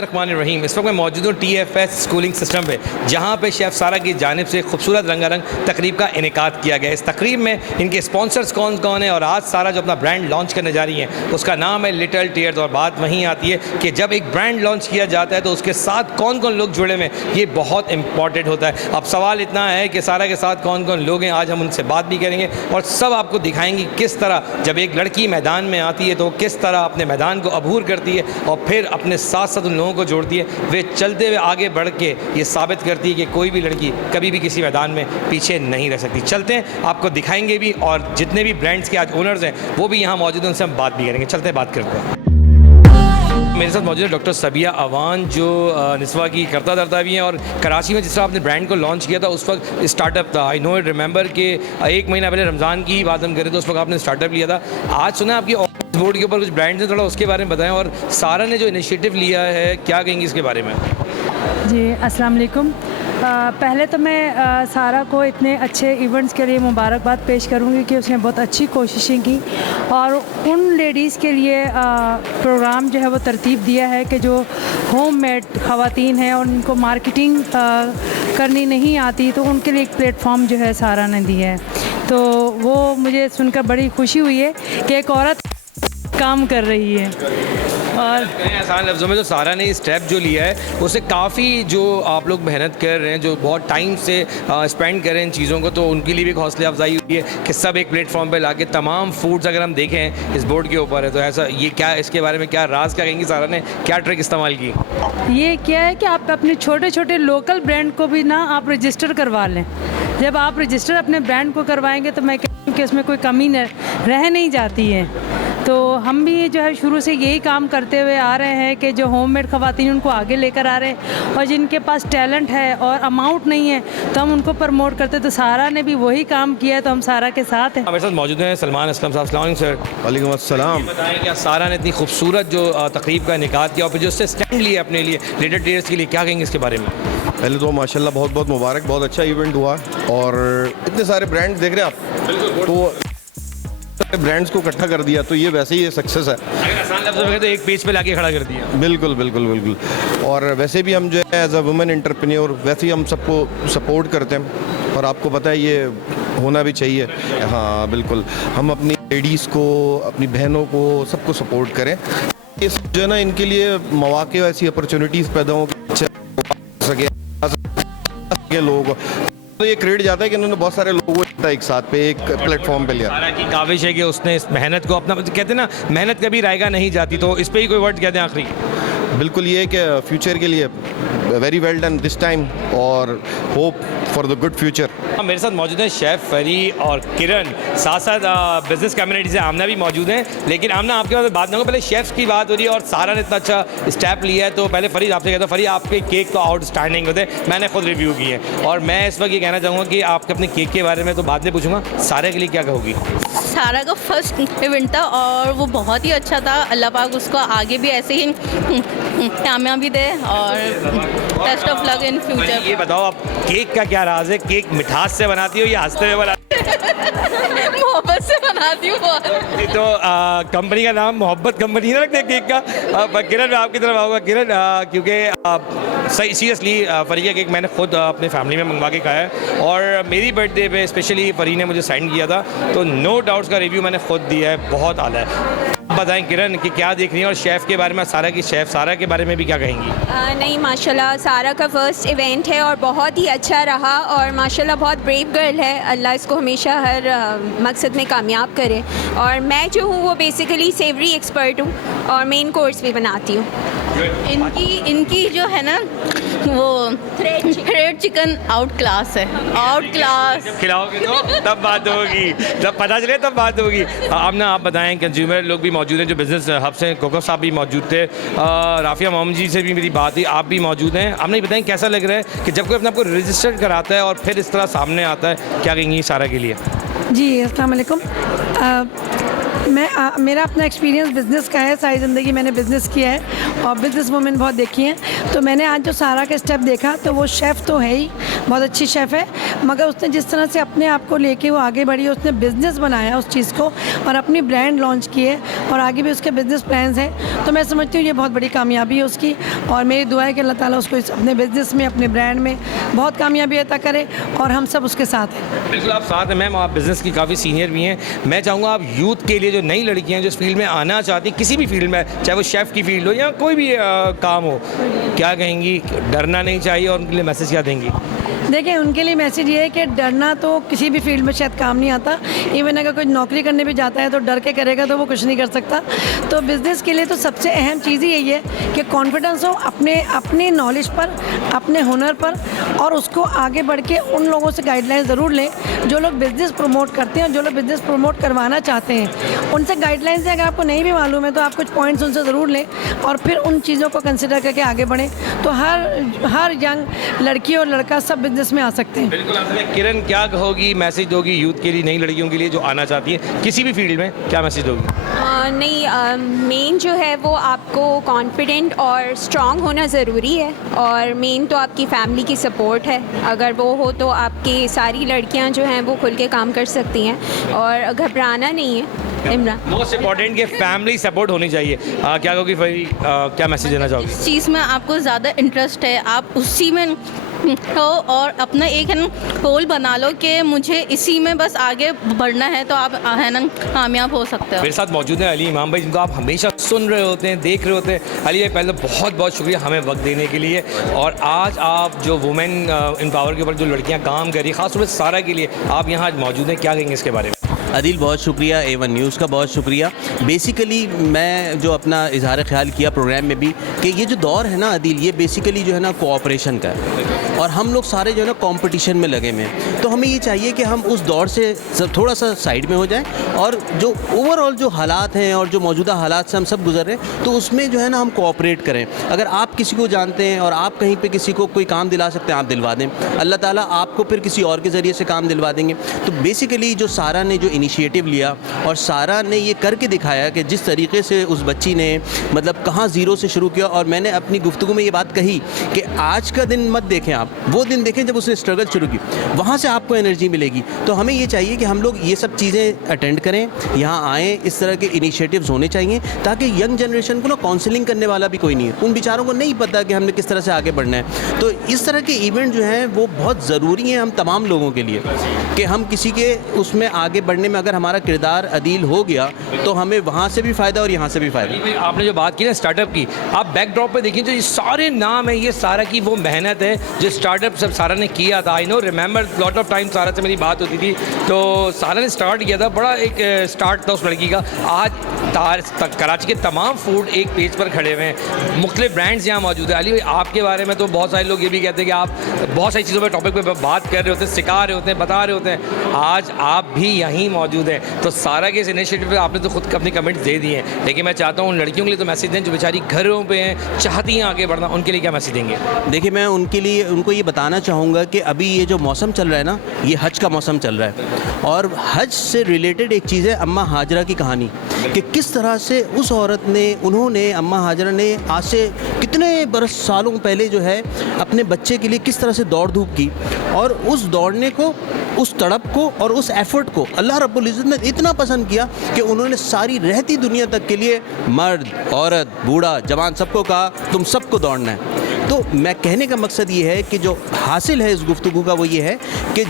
बिस्मिल्लाहिर्रहमानिर्रहीम। इस वक्त मैं मौजूद हूँ TFS स्कूलिंग सिस्टम पे, जहाँ पे शेफ़ सारा की जानिब से खूबसूरत रंगारंग तकरीब का इनेकाद किया गया है। इस तकरीब में इनके स्पॉन्सर्स कौन कौन है और आज सारा जो अपना ब्रांड लॉन्च करने जा रही हैं उसका नाम है लिटिल टीयर्स। और बात वहीं आती है कि जब एक ब्रांड लॉन्च किया जाता है तो उसके साथ कौन कौन लोग जुड़े हुए हैं, ये बहुत इंपॉर्टेंट होता है। अब सवाल इतना है कि सारा के साथ कौन कौन लोग हैं, आज हम उनसे बात भी करेंगे और सब आपको दिखाएंगे किस तरह जब एक लड़की मैदान में आती है तो किस तरह अपने मैदान को अबूर करती है और फिर अपने साथ साथ उन लोगों को जोड़ती है। वे चलते हुए आगे बढ़ के ये साबित करती है कि कोई भी लड़की कभी भी किसी मैदान में पीछे नहीं रह सकती। चलते हैं, आपको दिखाएंगे भी और जितने भी ब्रांड्स के आज ओनर्स हैं वो भी यहाँ मौजूद हैं, उनसे हम बात भी करेंगे। चलते हैं, बात करते हैं। मेरे साथ मौजूद है डॉक्टर सबिया अवान, जो निस्वा की करता धरता भी हैं और कराची में जिस तरह आपने ब्रांड को लॉन्च किया था उस वक्त स्टार्टअप था। आई नो इट रिमेंबर कि 1 महीना पहले रमज़ान की बात हम करें तो उस वक्त आपने स्टार्टअप लिया था। आज सुना आपकी बोर्ड के ऊपर कुछ ब्रांड्स हैं, थोड़ा उसके बारे में बताएं और सारा ने जो इनिशिएटिव लिया है क्या कहेंगी इसके बारे में? जी अस्सलाम वालेकुम। पहले तो मैं सारा को इतने अच्छे इवेंट्स के लिए मुबारकबाद पेश करूंगी कि उसने बहुत अच्छी कोशिशें की और उन लेडीज़ के लिए प्रोग्राम जो है वो तरतीब दिया है कि जो होममेड ख़वातीन हैं और उनको मार्केटिंग करनी नहीं आती, तो उनके लिए एक प्लेटफॉर्म जो है सारा ने दिया है। तो वो मुझे सुनकर बड़ी खुशी हुई है कि एक औरत काम कर रही है। और आसान लफ्ज़ों में तो सारा ने स्टेप जो लिया है उससे काफ़ी जो आप लोग मेहनत कर रहे हैं, जो बहुत टाइम से स्पेंड कर रहे हैं इन चीज़ों को, तो उनके लिए भी एक हौसला अफजाई हुई है कि सब एक प्लेटफॉर्म पे लाके तमाम फूड्स अगर हम देखें इस बोर्ड के ऊपर है तो ऐसा ये क्या, इसके बारे में क्या राज क्या कहेंगी, सारा ने क्या ट्रिक इस्तेमाल की? ये क्या है कि आप अपने छोटे छोटे लोकल ब्रांड को भी ना आप रजिस्टर करवा लें। जब आप रजिस्टर अपने ब्रांड को करवाएंगे तो मैं कहती हूँ कि उसमें कोई कमी रह नहीं जाती है। तो हम भी जो है शुरू से यही काम करते हुए आ रहे हैं कि जो होममेड ख़वातीन उनको आगे लेकर आ रहे हैं और जिनके पास टैलेंट है और अमाउंट नहीं है तो हम उनको प्रमोट करते हैं। तो सारा ने भी वही काम किया है, तो हम सारा के साथ हैं। हमारे साथ मौजूद हैं सलमान असलम साहब। अस्सलाम वालेकुम सर। वालेकुम अस्सलाम। बताएं क्या सारा ने इतनी खूबसूरत जो तकरीब का इनेकाद किया और फिर जो उससे स्टैंड लिया अपने लिए लिटिल टीयर्स के लिए, क्या कहेंगे इसके बारे में? पहले तो माशाल्लाह बहुत बहुत मुबारक, बहुत अच्छा इवेंट हुआ और इतने सारे ब्रांड्स देख रहे हैं आप, तो ब्रांड्स को इकट्ठा कर दिया तो ये वैसे ही सक्सेस है। अगर आसान लफ्ज़ों में तो एक पेज पे लाके खड़ा कर दिया। बिल्कुल बिल्कुल बिल्कुल। और वैसे भी हम जो है एज अ वुमेन एंटरप्रेन्योर वैसे ही हम सबको सपोर्ट करते हैं और आपको पता है ये होना भी चाहिए। हाँ बिल्कुल, हम अपनी लेडीज़ को, अपनी बहनों को, सबको सपोर्ट करें। इस जो है ना इनके लिए मौके, ऐसी अपॉर्चुनिटीज़ पैदा हो सके लोगों को, तो ये क्रेडिट जाता है कि उन्होंने बहुत सारे लोगों को एक साथ पे एक प्लेटफॉर्म पे लिया। सारा की काविश है कि उसने इस मेहनत को अपना, कहते हैं ना मेहनत कभी रायगा नहीं जाती, तो इस पे ही कोई वर्ड कहते हैं आखिरी? बिल्कुल, ये है कि फ्यूचर के लिए very well done this time और hope for the good future. मेरे साथ मौजूद हैं शेफ़ फरी और किरण, साथ साथ बिजनेस कम्युनिटी से आमना भी मौजूद हैं। लेकिन आमना आपके पास बात ना हो, पहले शेफ़्स की बात हो रही है और सारा ने इतना अच्छा स्टेप लिया है, तो पहले फरी आपसे कहता हूँ, फरी आपके केक तो आउटस्टैंडिंग होते हैं, मैंने खुद रिव्यू किए हैं और मैं इस वक्त ये कहना चाहूँगा कि आपके अपने केक के बारे में तो बाद में पूछूंगा, सारे के लिए क्या कहोगी? सारा का फर्स्ट इवेंट था और वो बहुत ही अच्छा था। अल्लाह पाक उसको आगे भी ऐसे ही कामयाबी दे और best of luck in future. ये बताओ आप केक का क्या राज है? केक मिठास से बनाती हो या हंसते हुए बनाती हो? मोहब्बत से बनाती हूँ। तो कंपनी का नाम मोहब्बत कंपनी ना रखते केक का। किरण, मैं आपकी तरफ आऊँगा। किरण, क्योंकि सही सीरियसली फरी का केक मैंने खुद अपने फैमिली में मंगवा के खाया है और मेरी बर्थडे पे स्पेशली फरी ने मुझे सेंड किया था, तो नो डाउट्स का रिव्यू मैंने खुद दिया है, बहुत आला है। बताएं किरण कि क्या देख रही हैं और शेफ़ के बारे में, सारा की शेफ़ सारा के बारे में भी क्या कहेंगी? नहीं माशाल्लाह, सारा का फर्स्ट इवेंट है और बहुत ही अच्छा रहा और माशाल्लाह बहुत ब्रेव गर्ल है। अल्लाह इसको हमेशा हर मकसद में कामयाब करे। और मैं जो हूँ वो बेसिकली सेवरी एक्सपर्ट हूँ और मेन कोर्स भी बनाती हूँ। इनकी जो है ना वो थ्रेड चिकन आउट क्लास है, आउट क्लास। खिलाओगे तो तब बात होगी, जब पता चले तब बात होगी। आमना आप बताएं, कंज्यूमर लोग भी मौजूद हैं जो बिज़नेस हब से, कोको साहब भी मौजूद थे, राफिया मोहम्मद जी से भी मेरी बात हुई, आप भी मौजूद हैं। आपने ये बताएं कैसा लग रहा है कि जब कोई अपने आपको रजिस्टर कराता है और फिर इस तरह सामने आता है, क्या कहेंगी सारा के लिए? जी अस्सलाम वालेकुम। मेरा अपना एक्सपीरियंस बिज़नेस का है। सारी ज़िंदगी मैंने बिज़नेस किया है और बिज़नेस वुमेन बहुत देखी हैं। तो मैंने आज जो सारा का स्टेप देखा तो वो शेफ़ तो है ही, बहुत अच्छी शेफ़ है, मगर उसने जिस तरह से अपने आप को लेके वो आगे बढ़ी, उसने बिज़नेस बनाया उस चीज़ को और अपनी ब्रांड लॉन्च किए और आगे भी उसके बिज़नेस प्लान्स हैं। तो मैं समझती हूँ ये बहुत बड़ी कामयाबी है उसकी और मेरी दुआ है कि अल्लाह ताला उसको अपने बिज़नेस में, अपने ब्रांड में बहुत कामयाबी अता करे और हम सब उसके साथ हैं। बिल्कुल आप साथ हैं मैम, आप बिज़नेस की काफ़ी सीनियर भी हैं। मैं चाहूँगा आप यूथ के लिए, जो नई लड़कियाँ जो इस फील्ड में आना चाहती, किसी भी फील्ड में, चाहे वो शेफ़ की फील्ड हो या कोई भी काम हो, क्या कहेंगी? डरना नहीं चाहिए और उनके लिए मैसेज क्या देंगी? देखिए, उनके लिए मैसेज ये है कि डरना तो किसी भी फील्ड में शायद काम नहीं आता। इवन अगर कोई नौकरी करने भी जाता है तो डर के करेगा तो वो कुछ नहीं कर सकता। तो बिज़नेस के लिए तो सबसे अहम चीज़ ही यही है कि कॉन्फिडेंस हो अपने नॉलेज पर, अपने हुनर पर, और उसको आगे बढ़ के उन लोगों से गाइडलाइन ज़रूर लें जो लोग बिज़नेस प्रमोट करते हैं और जो लोग बिज़नेस प्रमोट करवाना चाहते हैं। उनसे गाइडलाइंस अगर आपको नहीं भी मालूम है तो आप कुछ पॉइंट्स उनसे ज़रूर लें और फिर उन चीज़ों को कंसिडर करके आगे बढ़ें। तो हर यंग लड़की और लड़का सब बिज़नेस में आ सकते हैं। बिल्कुल आपसे किरण, क्या कहोगी, मैसेज दोगी यूथ के लिए, नई लड़कियों के लिए जो आना चाहती है किसी भी फील्ड में, क्या मैसेज दोगी? मेन जो है वो आपको कॉन्फिडेंट और स्ट्रॉन्ग होना ज़रूरी है और मेन तो आपकी फैमिली की सपोर्ट है। अगर वो हो तो आपकी सारी लड़कियां जो हैं वो खुल के काम कर सकती हैं और घबराना नहीं है। इमरान, मोस्ट इम्पॉर्टेंट कि फैमिली सपोर्ट होनी चाहिए। क्या कहोगी भाई, क्या मैसेज देना चाहोगी? जिस चीज़ में आपको ज़्यादा इंटरेस्ट है आप उसी में हो और अपना एक गोल बना लो कि मुझे इसी में बस आगे बढ़ना है, तो आप है ना कामयाब हो सकते हो। मेरे साथ मौजूद हैं अली इमाम भाई, जिनको आप हमेशा सुन रहे होते हैं, देख रहे होते हैं। अली भाई, पहले बहुत बहुत शुक्रिया हमें वक्त देने के लिए। और आज आप जो वुमेन एम्पावर के ऊपर जो लड़कियां काम कर रही, ख़ासतौर पर सारा के लिए आप यहाँ आज मौजूद हैं, क्या कहेंगे इसके बारे में? आदिल, बहुत शुक्रिया, A1 न्यूज़ का बहुत शुक्रिया। बेसिकली मैं जो अपना इजहार ख्याल किया प्रोग्राम में भी कि ये जो दौर है ना आदिल, ये बेसिकली जो है ना कोऑपरेशन का है और हम लोग सारे जो है ना कंपटीशन में लगे हुए हैं। तो हमें ये चाहिए कि हम उस दौर से थोड़ा सा साइड में हो जाएं और जो ओवरऑल जो हालात हैं और जो मौजूदा हालात से हम सब गुजर रहे हैं, तो उसमें जो है ना हम कोऑपरेट करें। अगर आप किसी को जानते हैं और आप कहीं पे किसी को कोई काम दिला सकते हैं, आप दिलवा दें। अल्लाह ताला आपको फिर किसी और के ज़रिए से काम दिलवा देंगे। तो बेसिकली जो सारा ने जो इनिशिएटिव लिया और सारा ने ये करके दिखाया कि जिस तरीके से उस बच्ची ने मतलब कहाँ ज़ीरो से शुरू किया। और मैंने अपनी गुफ्तगू में ये बात कही कि आज का दिन मत देखें, आप वो दिन देखें जब उसने स्ट्रगल शुरू की, वहाँ से आपको एनर्जी मिलेगी। तो हमें ये चाहिए कि हम लोग ये सब चीज़ें अटेंड करें, यहाँ आएँ, इस तरह के इनिशिएटिव्स होने चाहिए ताकि यंग जनरेशन को ना काउंसलिंग करने वाला भी कोई नहीं है। उन बेचारों को नहीं पता कि हमने किस तरह से आगे बढ़ना है। तो इस तरह के इवेंट जो हैं वो बहुत ज़रूरी हैं हम तमाम लोगों के लिए कि हम किसी के उसमें आगे बढ़ने में अगर हमारा किरदार अदील हो गया तो हमें वहाँ से भी फ़ायदा और यहाँ से भी फ़ायदा। आपने जो बात की ना स्टार्टअप की, आप बैकड्रॉप पे देखिए जो ये सारे नाम है, ये सारा की वो मेहनत है जो स्टार्टअप सब सारा ने किया था। I know, remember lot of time सारा से मेरी बात होती थी, तो सारा ने स्टार्ट किया था, बड़ा एक स्टार्ट था उस लड़की का। आज कराची के तमाम फूड एक पेज पर खड़े हुए हैं, मुख्तलिफ ब्रांड्स यहाँ मौजूद है। अली भाई, आपके बारे में तो बहुत सारे लोग ये भी कहते हैं कि आप बहुत सारी चीज़ों पर टॉपिक पर बात कर रहे होते हैं, सिखा रहे होते हैं, बता रहे होते हैं। आज आप भी यहीं मौजूद हैं, तो सारा के इस इनिशिएटिव पे आपने तो खुद अपनी कमेंट्स दे दिए हैं, लेकिन मैं चाहता हूँ उन लड़कियों के लिए तो मैसेज दें जो बेचारी घरों पे हैं, चाहती हैं आगे बढ़ना, उनके लिए क्या मैसेज देंगे? देखिए, मैं उनके लिए उनको ये बताना चाहूँगा कि अभी ये जो मौसम चल रहा है ना, ये हज का मौसम चल रहा है और हज से रिलेटेड एक चीज़ है अम्मा हाजरा की कहानी, कि किस तरह से उस औरत ने, उन्होंने, अम्मा हाजरा ने आज से कितने बरस सालों पहले जो है अपने बच्चे के लिए किस तरह से दौड़ धूप की और उस दौड़ने को, उस तड़प को और उस एफर्ट को अल्लाह रब्बुल इज़्ज़त ने इतना पसंद किया कि उन्होंने सारी रहती दुनिया तक के लिए मर्द, औरत, बूढ़ा, जवान सबको कहा तुम सबको दौड़ना है। तो मैं कहने का मकसद ये है कि जो हासिल है इस गुफ्तगू का वो ये है कि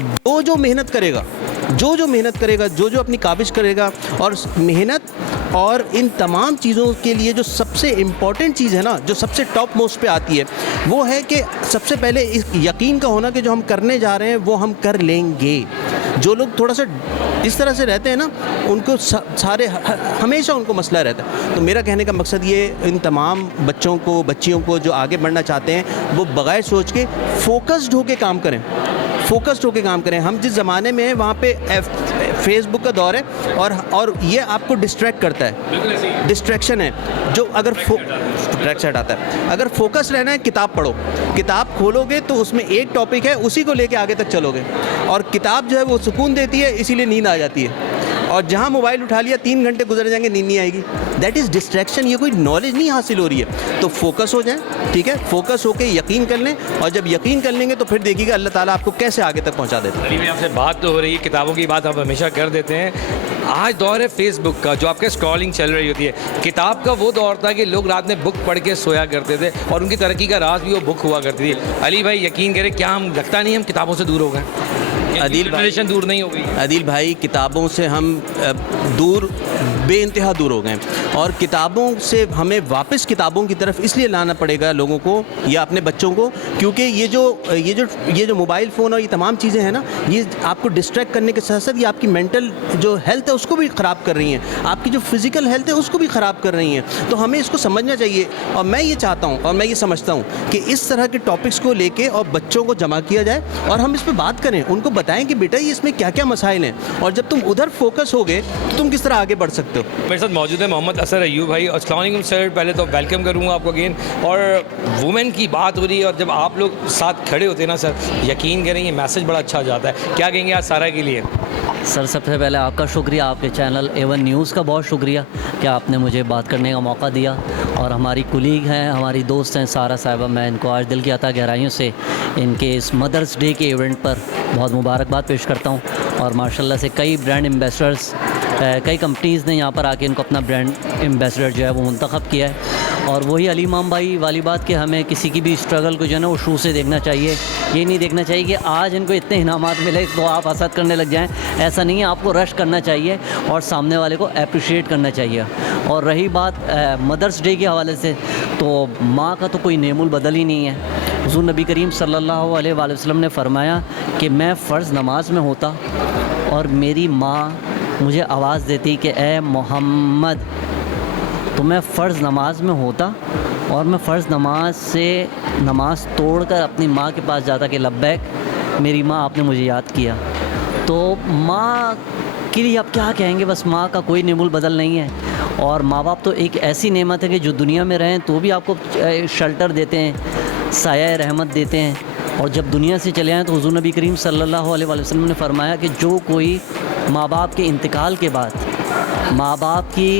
जो मेहनत करेगा, जो मेहनत करेगा, जो अपनी काबिश करेगा और मेहनत और इन तमाम चीज़ों के लिए जो सबसे इम्पॉर्टेंट चीज़ है ना, जो सबसे टॉप मोस्ट पे आती है, वो है कि सबसे पहले इस यकीन का होना कि जो हम करने जा रहे हैं वो हम कर लेंगे। जो लोग थोड़ा सा इस तरह से रहते हैं ना, उनको सारे हमेशा उनको मसला रहता है। तो मेरा कहने का मकसद ये इन तमाम बच्चों को, बच्चियों को जो आगे बढ़ना चाहते हैं, वो बगैर सोच के फोकस्ड होकर काम करें, फोकस्ड होकर काम करें। हम जिस ज़माने में हैं वहाँ पे फेसबुक का दौर है और ये आपको डिस्ट्रैक्ट करता है, डिस्ट्रैक्शन है। जो अगर डिस्ट्रैक्शन आता है, अगर फोकस रहना है, किताब पढ़ो, किताब खोलोगे तो उसमें एक टॉपिक है, उसी को लेके आगे तक चलोगे। और किताब जो है वो सुकून देती है, इसीलिए नींद आ जाती है। और जहाँ मोबाइल उठा लिया 3 घंटे गुजर जाएंगे, नींद नहीं आएगी। दैट इज़ डिस्ट्रैक्शन, ये कोई नॉलेज नहीं हासिल हो रही है। तो फोकस हो जाए, ठीक है, फोकस होकर यकीन कर लें, और जब यकीन कर लेंगे तो फिर देखिएगा अल्लाह ताला आपको कैसे आगे तक पहुँचा देता है। अली भाई, आपसे बात तो हो रही है, किताबों की बात आप हमेशा कर देते हैं। आज दौर है फेसबुक का, जो आपके स्क्रॉलिंग चल रही होती है। किताब का वो दौर था कि लोग रात में बुक पढ़ के सोया करते थे, और उनकी तरक्की का राज भी वो बुक हुआ करती थी। अली भाई, यकीन करें, क्या हम, लगता नहीं हम किताबों से दूर हो गए? अदील भाई, दूर नहीं हो गई? अदील भाई, किताबों से हम दूर, बेइंतहा दूर हो गए, और किताबों से हमें वापस किताबों की तरफ इसलिए लाना पड़ेगा लोगों को या अपने बच्चों को, क्योंकि ये जो मोबाइल फ़ोन और ये तमाम चीज़ें हैं ना, ये आपको डिस्ट्रैक्ट करने के साथ साथ ये आपकी मेंटल जो हेल्थ है उसको भी ख़राब कर रही हैं, आपकी जो फिज़िकल हेल्थ है उसको भी ख़राब कर रही हैं। तो हमें इसको समझना चाहिए, और मैं ये चाहता हूँ और मैं ये समझता हूँ कि इस तरह के टॉपिक्स को लेके और बच्चों को जमा किया जाए, और हम इस पर बात करें, उनको बताएं कि बेटा ये इसमें क्या क्या मसाइल हैं, और जब तुम उधर फोकस होगे तो तुम किस तरह आगे बढ़ सकते हो। मेरे साथ मौजूद है मोहम्मद असर अयूब भाई, और अस्सलाम वालेकुम सर। पहले तो वेलकम करूँगा आपको अगेन। और वुमेन की बात हो रही है, और जब आप लोग साथ खड़े होते हैं ना सर, यकीन करें ये मैसेज बड़ा अच्छा जाता है। क्या कहेंगे आज सारा के लिए? सर, सबसे पहले आपका शुक्रिया, आपके चैनल A1 न्यूज़ का बहुत शुक्रिया कि आपने मुझे बात करने का मौका दिया। और हमारी कुलीग हैं, हमारी दोस्त हैं सारा साहिबा, मैं इनको आज दिल की अता गहराइयों से इनके इस मदर्स डे के इवेंट पर बहुत मुबारकबाद पेश करता हूँ। और माशाल्लाह से कई ब्रांड एम्बेसडर्स, कई कंपनीज़ ने यहाँ पर आके इनको अपना ब्रांड एम्बेसडर जो है वो मुंतखब किया है। और वही अली इमाम भाई वाली बात कि हमें किसी की भी स्ट्रगल को जो है ना वो शुरू से देखना चाहिए। ये नहीं देखना चाहिए कि आज इनको इतने इनामात मिले तो आप हसद करने लग जाएं, ऐसा नहीं है। आपको रश करना चाहिए और सामने वाले को अप्रिशिएट करना चाहिए। और रही बात मदर्स डे के हवाले से, तो माँ का तो कोई नेमुल बदल ही नहीं है। हुज़ूर नबी करीम सल्लल्लाहु अलैहि वसल्लम ने फरमाया कि मैं फ़र्ज़ नमाज में होता और मेरी माँ मुझे आवाज़ देती कि ए मोहम्मद, तो मैं फ़र्ज़ नमाज में होता और मैं फ़र्ज़ नमाज से नमाज तोड़कर अपनी माँ के पास जाता कि लब्बैक, मेरी माँ, आपने मुझे याद किया। तो माँ के लिए आप क्या कहेंगे, बस माँ का कोई नेमुल बदल नहीं है। और माँ बाप तो एक ऐसी नेमत है कि जो दुनिया में रहें तो भी आपको शेल्टर देते हैं, साया रहमत देते हैं, और जब दुनिया से चले आएँ तो हुज़ूर नबी करीम सल्लल्लाहु अलैहि वसल्लम ने फरमाया कि जो कोई माँ बाप के इंतकाल के बाद माँ बाप की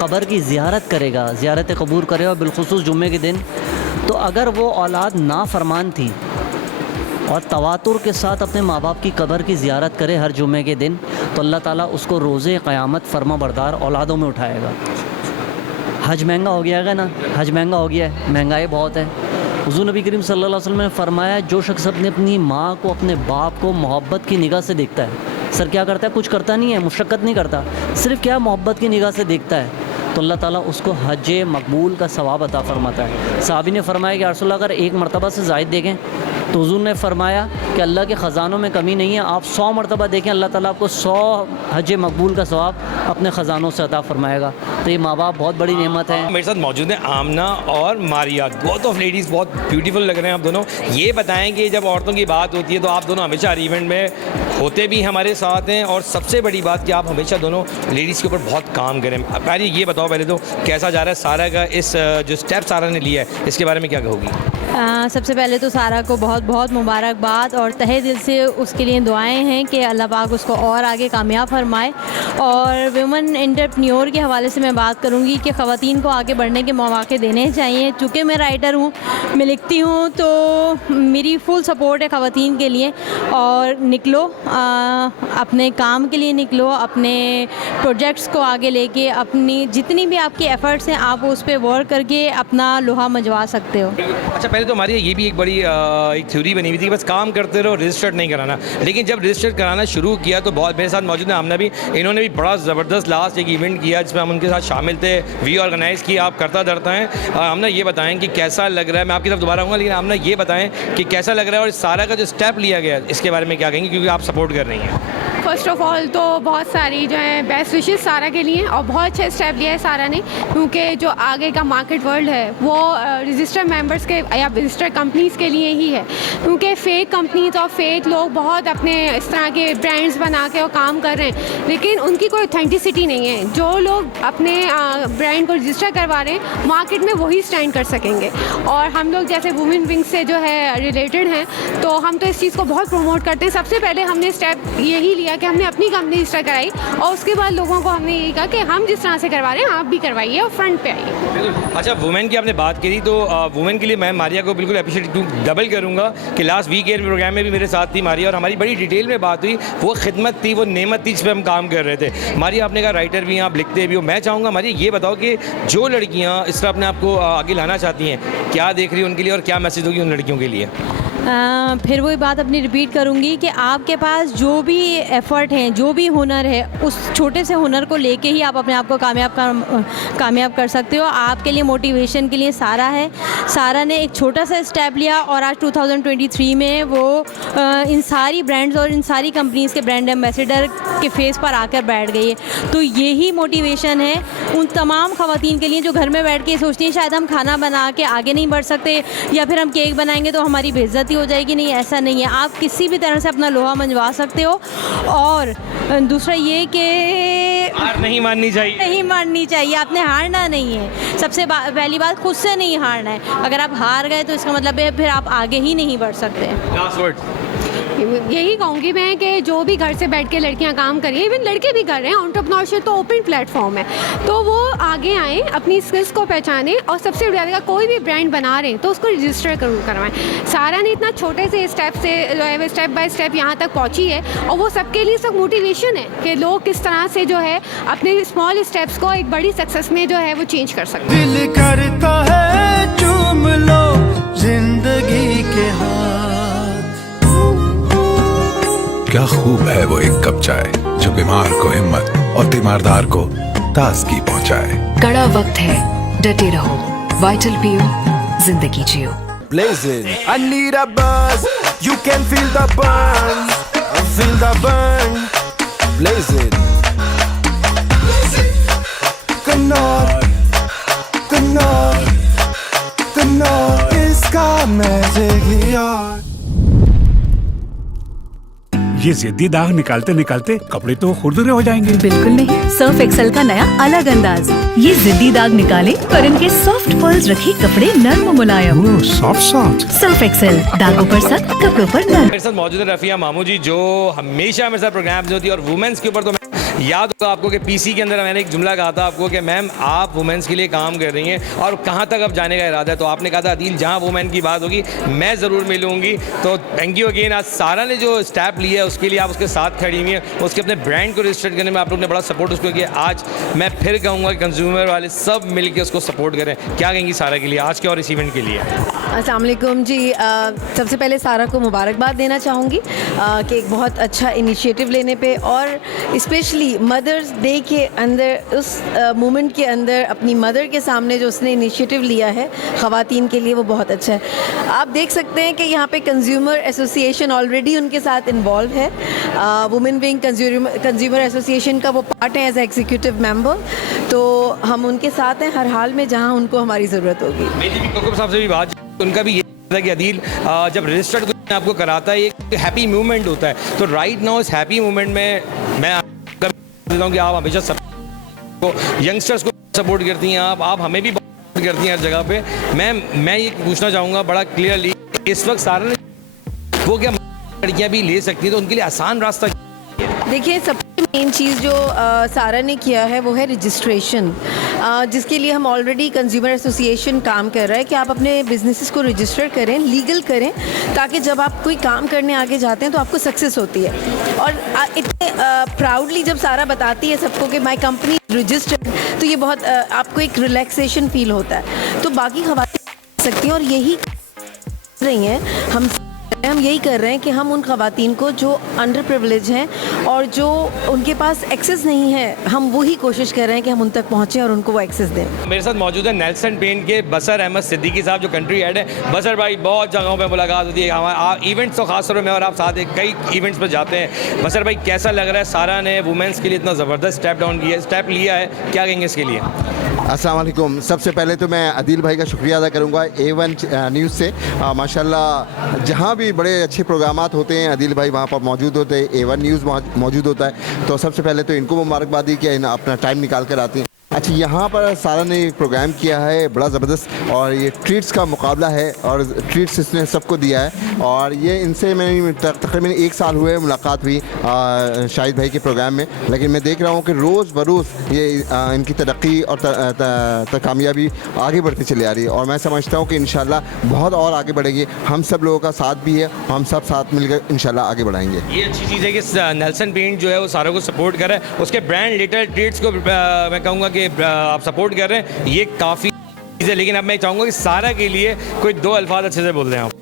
कब्र की ज़ियारत करेगा, ज़ियारत कबूर करेगा बिलखुसूस जुम्मे के दिन, तो अगर वो औलाद नाफरमान थी और तवातुर के साथ अपने माँ बाप की कब्र की ज़ियारत करे हर जुम्मे के दिन, तो अल्लाह ताला उसको रोज़े क़यामत फरमा बरदार औलादों में उठाएगा। हज महंगा हो गया है ना, हज महंगा हो गया है, महंगाई बहुत है। हुज़ूर नबी करीम सल्लल्लाहु अलैहि वसल्लम ने फरमाया, जो शख्स अपनी माँ को, अपने बाप को मोहब्बत की निगाह से देखता है, सर क्या करता है, कुछ करता नहीं है, मुशक्क़त नहीं करता, सिर्फ क्या मोहब्बत की निगाह से देखता है, तो अल्लाह ताला उसको हज मकबूल का सवाब अता फरमाता है। साहबी ने फरमाया कि या रसूल अल्लाह, अगर एक मरतबा से ज़ायद देखें, तो हुज़ूर ने फरमाया कि अल्लाह के ख़ज़ानों में कमी नहीं है, आप 100 मरतबा देखें, अल्लाह ताला आपको 100 हज मकबूल का सवाब अपने ख़ज़ानों से अता फरमाएगा। तो ये माँ बाप बहुत बड़ी नेमत है। मेरे साथ मौजूद हैं आमना और मारिया, बोथ ऑफ लेडीज़ बहुत ब्यूटीफुल लग रहे हैं आप दोनों। ये बताएं कि जब औरतों की बात होती है तो आप दोनों हमेशा हर इवेंट में होते भी हमारे साथ हैं, और सबसे बड़ी बात कि आप हमेशा दोनों लेडीज़ के ऊपर बहुत काम करें। पहले ये बताओ, पहले तो कैसा जा रहा है सारा का इस जो स्टेप सारा ने लिया है, इसके बारे में क्या कहोगी? सबसे पहले तो सारा को बहुत बहुत मुबारकबाद, और तहे दिल से उसके लिए दुआएं हैं कि अल्लाह पाक उसको और आगे कामयाब फरमाए। और वुमेन एंटरप्रेन्योर के हवाले से मैं बात करूंगी कि ख़वातीन को आगे बढ़ने के मौके देने चाहिए। चूँकि मैं राइटर हूँ, मैं लिखती हूँ, तो मेरी फुल सपोर्ट है ख़वातीन के लिए। और निकलो, अपने काम के लिए निकलो, अपने प्रोजेक्ट्स को आगे लेके, अपनी जितनी भी आपकी एफ़र्ट्स हैं आप उस पर वर्क करके अपना लोहा मंजवा सकते हो। अच्छा, पहले तो हमारी ये भी एक बड़ी एक थ्योरी बनी हुई थी, बस काम करते रहो, रजिस्टर्ड नहीं कराना। लेकिन जब रजिस्टर्ड कराना शुरू किया तो बहुत, मेरे साथ मौजूद है आमना भी, इन्होंने भी बड़ा ज़बरदस्त लास्ट एक इवेंट किया जिसमें हम उनके साथ शामिल थे, वी ऑर्गेनाइज़ किया। आप करता धरता हैं। आमना ये बताएं कि कैसा लग रहा है, मैं आपकी तरफ दोबारा आऊँगा, लेकिन आमना ये बताएं कि कैसा लग रहा है और सारा का जो स्टेप लिया गया इसके बारे में क्या कहेंगे, क्योंकि आप सपोर्ट कर रही हैं। फ़र्स्ट ऑफ़ ऑल तो बहुत सारी जो है बेस्ट विशेस सारा के लिए, और बहुत अच्छा स्टेप लिया है सारा ने, क्योंकि जो आगे का मार्केट वर्ल्ड है वो रजिस्टर्ड मेंबर्स के या रजिस्टर्ड कंपनीज़ के लिए ही है। क्योंकि फ़ेक कंपनीज और फेक लोग बहुत अपने इस तरह के ब्रांड्स बना के और काम कर रहे हैं, लेकिन उनकी कोई ऑथेंटिसिटी नहीं है। जो लोग अपने ब्रांड को रजिस्टर करवा रहे हैं मार्केट में वही स्टैंड कर सकेंगे। और हम लोग जैसे वुमेन विंग से जो है रिलेटेड हैं, तो हम तो इस चीज़ को बहुत प्रमोट करते हैं। सबसे पहले हमने स्टेप यही लिया कि हमने अपनी कंपनी रजिस्टर कराई और उसके बाद लोगों को हमने ये कहा कि हम जिस तरह से करवा रहे हैं आप भी करवाइए और फ्रंट पे आइए। अच्छा, वुमेन की आपने बात करी तो वुमेन के लिए मैं मारिया को बिल्कुल अप्रिशिएट डबल करूँगा कि लास्ट वीक एयर प्रोग्राम में भी मेरे साथ थी मारिया और हमारी बड़ी डिटेल में बात हुई। वो खिदमत थी, वो नेमत थी जिस पर हम काम कर रहे थे। मारिया, आपने कहा राइटर भी हैं, आप लिखते भी हो। मैं चाहूँगा मारिया ये बताओ कि जो लड़कियाँ इस तरह अपने आप को आगे लाना चाहती हैं, क्या देख रही है उनके लिए और क्या मैसेज होगी उन लड़कियों के लिए? फिर वही बात अपनी रिपीट करूँगी कि आपके पास जो भी एफ़र्ट हैं, जो भी हुनर है, उस छोटे से हुनर को लेके ही आप अपने आप को कामयाब कर सकते हो। आपके लिए मोटिवेशन के लिए सारा है। सारा ने एक छोटा सा स्टेप लिया और आज 2023 में वो इन सारी ब्रांड्स और इन सारी कंपनीज़ के ब्रांड एम्बेसडर के फेस पर आकर बैठ गई है। तो यही मोटिवेशन है उन तमाम ख़वातीन के लिए जो घर में बैठ के सोचती हैं शायद हम खाना बना के आगे नहीं बढ़ सकते या फिर हम केक बनाएंगे तो हमारी बेइज्जती हो जाएगी। नहीं, ऐसा नहीं है। आप किसी भी तरह से अपना लोहा मनवा सकते हो। और दूसरा ये कि हार नहीं माननी चाहिए। आपने हारना नहीं है। सबसे पहली बात, खुद से नहीं हारना है। अगर आप हार गए तो इसका मतलब है फिर आप आगे ही नहीं बढ़ सकते। लास्ट वर्ड यही कहूँगी मैं कि जो भी घर से बैठ के लड़कियां काम कर रही हैं, इवन लड़के भी कर रहे हैं, एंटरप्रेन्योरशिप तो ओपन प्लेटफॉर्म है, तो वो आगे आएँ, अपनी स्किल्स को पहचानें और सबसे ज़्यादा कोई भी ब्रांड बना रहे हैं तो उसको रजिस्टर जरूर करवाएं। सारा ने इतना छोटे से स्टेप से जो है स्टेप बाय स्टेप यहाँ तक पहुँची है और वो सबके लिए सब मोटिवेशन है कि लोग किस तरह से जो है अपने स्मॉल स्टेप्स को एक बड़ी सक्सेस में जो है वो चेंज कर सकते हैं। दिल करता है चूम लो जिंदगी के हाथ। क्या खूब है वो एक कप चाय जो बीमार को हिम्मत और तीमारदार को ताजगी पहुंचाए। कड़ा वक्त है, डटे रहो, वाइटल पियो, जिंदगी जियो। Blazing, I need a buzz. You can feel the burn, feel the burn. Blazing, कन्नौर इसका मैजिक ही और। ये जिद्दी दाग निकालते निकालते कपड़े तो खुरदुरे हो जाएंगे। बिल्कुल नहीं, सर्फ एक्सेल का नया अलग अंदाज। ये जिद्दी दाग निकाले और इनके सॉफ्ट पर्ल्स रखे कपड़े नर्म मुलायम। सॉफ्ट सर्फ एक्सेल, दागों पर सख्त, कपड़ों पर नर्म। मेरे साथ मौजूद है रफिया मामू जी, जो हमेशा मेरे साथ प्रोग्राम होती है और वुमेन्स के ऊपर तो याद होगा आपको कि पीसी के अंदर मैंने एक जुमला कहा था आपको कि मैम आप वुमेन्स के लिए काम कर रही हैं और कहाँ तक अब जाने का इरादा है। तो आपने कहा था अदील जहाँ वुमेन की बात होगी मैं ज़रूर मिलूंगी। तो थैंक यू अगेन। आज सारा ने जो स्टेप लिया है उसके लिए आप उसके साथ खड़ी हुई हैं, उसके अपने ब्रांड को रजिस्टर करने में आप लोग ने बड़ा सपोर्ट उसको किया। आज मैं फिर कहूँगा कि कंज्यूमर वाले सब मिल के उसको सपोर्ट करें। क्या कहेंगी सारा के लिए आज के और इस इवेंट के लिए? अस्सलाम वालेकुम जी। सबसे पहले सारा को मुबारकबाद देना चाहूँगी कि एक बहुत अच्छा इनिशिएटिव लेने पे और स्पेशली मदर्स डे के अंदर उस मोमेंट के अंदर अपनी मदर के सामने जो उसने इनिशिएटिव लिया है ख़वातीन के लिए वो बहुत अच्छा है। आप देख सकते हैं कि यहाँ पे कंज्यूमर एसोसिएशन ऑलरेडी उनके साथ इन्वॉल्व है। वुमेन विंग कंज्यूमर एसोसिएशन का वो पार्ट है एज एग्जीक्यूटिव मेंबर। तो हम उनके साथ हैं हर हाल में जहाँ उनको हमारी ज़रूरत होगी। मेरी भी कोकब साहब से भी बात, उनका भी ये था कि अदील जब रजिस्टर्ड आपको कराता है एक हैप्पी मूवमेंट होता है। तो राइट नाउ इस हैप्पी मूवमेंट में मैं देता हूँ कि आप हमेशा सब यंगस्टर्स को सपोर्ट करती हैं, आप हमें भी सपोर्ट करती हैं हर जगह पे। मैं ये पूछना चाहूँगा बड़ा क्लियरली, इस वक्त सारा ने वो क्या लड़कियाँ भी ले सकती हैं तो उनके लिए आसान रास्ता? देखिए, सबसे मेन चीज़ जो सारा ने किया है वो है रजिस्ट्रेशन, जिसके लिए हम ऑलरेडी कंज्यूमर एसोसिएशन काम कर रहा है कि आप अपने बिजनेसेस को रजिस्टर करें, लीगल करें, ताकि जब आप कोई काम करने आगे जाते हैं तो आपको सक्सेस होती है। और इतने प्राउडली जब सारा बताती है सबको कि माय कंपनी रजिस्टर्ड, तो ये बहुत आपको एक रिलैक्सेशन फील होता है। तो बाकी ख़वातीन सकती हैं और यही कर रही हैं। हम यही कर रहे हैं कि हम उन ख़वातीन को जो अंडर प्रिविलेज हैं और जो उनके पास एक्सेस नहीं है, हम वही कोशिश कर रहे हैं कि हम उन तक पहुँचें और उनको वो एक्सेस दें। मेरे साथ मौजूद है नेल्सन पेंट के बसर अहमद सिद्दीकी साहब जो कंट्री हेड है। बसर भाई, बहुत जगहों पे मुलाकात होती है हमारे इवेंट्स, तो खास तौर पर मैं और आप साथ कई इवेंट्स पर जाते हैं। बसर भाई, कैसा लग रहा है सारा ने वुमेन्स के लिए इतना ज़बरदस्त स्टेप लिया है, क्या कहेंगे इसके लिए? अस्सलाम वालेकुम। सबसे पहले तो मैं अदील भाई का शुक्रिया अदा करूंगा A1 न्यूज़ से। माशाल्लाह जहां भी बड़े अच्छे प्रोग्रामात होते हैं अदील भाई वहां पर मौजूद होते हैं, A1 न्यूज़ मौजूद होता है। तो सबसे पहले तो इनको मुबारकबादी कि अपना टाइम निकाल कर आते हैं। अच्छा, यहाँ पर सारा ने एक प्रोग्राम किया है बड़ा ज़बरदस्त, और ये ट्रीट्स का मुकाबला है और ट्रीट्स इसने सबको दिया है। और ये इनसे मैंने तकरीबन 1 साल हुए मुलाकात हुई शाहिद भाई के प्रोग्राम में, लेकिन मैं देख रहा हूँ कि रोज़ बरोज़ ये इनकी तरक्की और कामयाबी आगे बढ़ती चली आ रही है, और मैं समझता हूँ कि इंशाल्लाह बहुत और आगे बढ़ेगी। हम सब लोगों का साथ भी है, हम सब साथ मिलकर इंशाल्लाह आगे बढ़ाएंगे। ये अच्छी चीज़ है कि नेल्सन पेंट जो है वो सारों को सपोर्ट कर रहा है, उसके ब्रांड लिटिल ट्रीट्स को मैं कहूँगा कि आप सपोर्ट कर रहे हैं, ये काफ़ी चीज़ है। लेकिन अब मैं चाहूँगा कि सारा के लिए कोई 2 अल्फाज अच्छे से बोल दें आप।